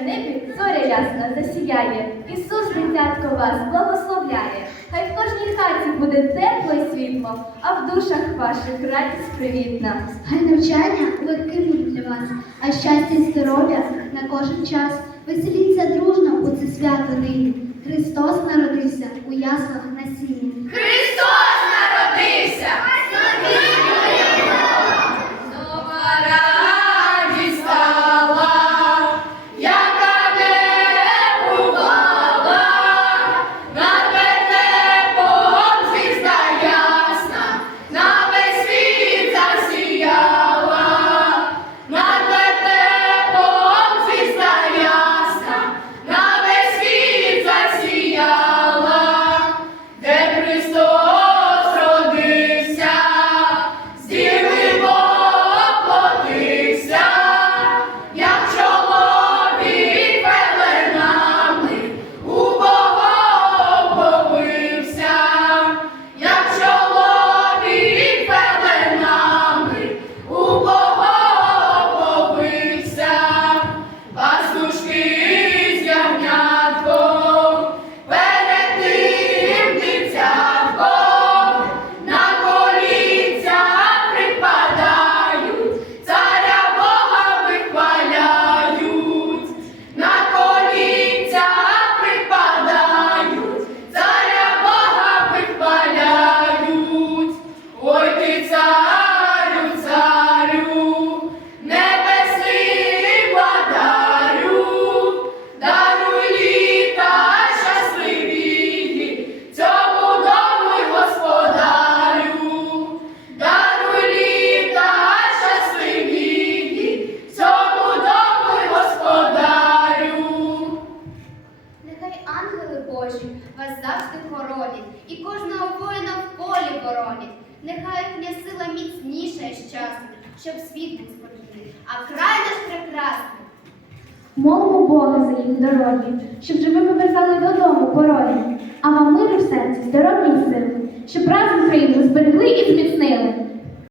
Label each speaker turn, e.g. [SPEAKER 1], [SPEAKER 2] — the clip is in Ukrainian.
[SPEAKER 1] небі зоря ясна засіяє, Ісус, дитятко, вас благословляє. Хай в кожній хаті буде тепло й світло, а в душах ваших радість привітна.
[SPEAKER 2] Хай навчання легким для вас, а щастя і здоров'я на кожен час. Веселіться дружно у це свято нині. Христос народився у яслах на сіні. Вас завжди хоронять, і кожного воїна в полі боронять. Нехай їхня сила міцніша і щасна, щоб світ був спокійний, а край наш прекрасний.
[SPEAKER 1] Молимо Бога за їх дороги, щоб живими повертали додому породі, а вам миру в серці, здоров'я і сили, щоб разом країну зберегли і зміцнили.